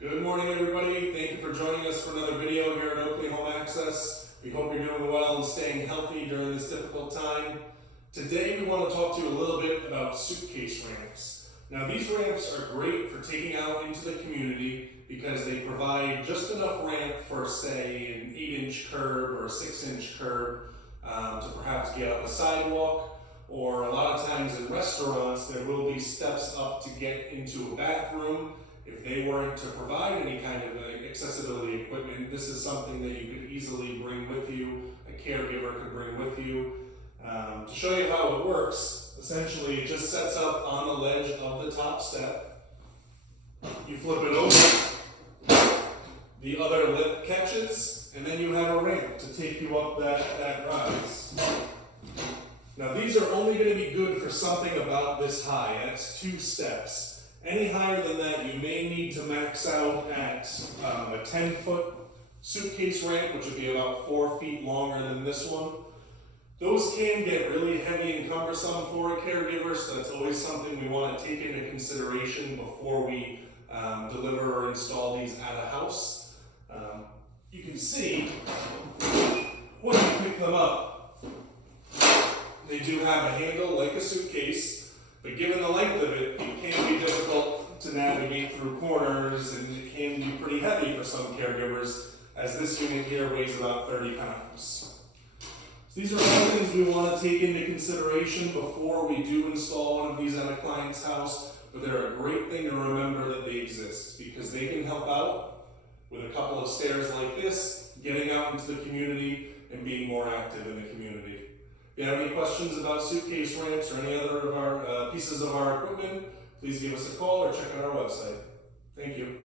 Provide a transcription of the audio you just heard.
Good morning, everybody. Thank you for joining us for another video here at Oakley Home Access. We hope you're doing well and staying healthy during this difficult time. Today we want to talk to you a little bit about suitcase ramps. Now these ramps are great for taking out into the community because they provide just enough ramp for, say, an 8-inch curb or a 6-inch curb to perhaps get up a sidewalk. Or a lot of times in restaurants, there will be steps up to get into a bathroom. If they weren't to provide any kind of accessibility equipment, this is something that you could easily bring with you, a caregiver could bring with you. To show you how it works, essentially it just sets up on the ledge of the top step. You flip it over, the other lip catches, and then you have a ramp to take you up that rise. Now these are only going to be good for something about this high. That's 2 steps. Any higher than that, you may need to max out at a 10-foot suitcase ramp, which would be about 4 feet longer than this one. Those can get really heavy and cumbersome for a caregiver, so that's always something we want to take into consideration before we deliver or install these at a house. You can see when you pick them up, they do have a handle like a suitcase, but given the length of it, it can be difficult to navigate through corners, and it can be pretty heavy for some caregivers, as this unit here weighs about 30 pounds. So these are all things we want to take into consideration before we do install one of these at a client's house, but they're a great thing to remember that they exist, because they can help out with a couple of stairs like this, getting out into the community and being more active in the community. If you have any questions about suitcase ramps or any other of our pieces of our equipment, please give us a call or check out our website. Thank you.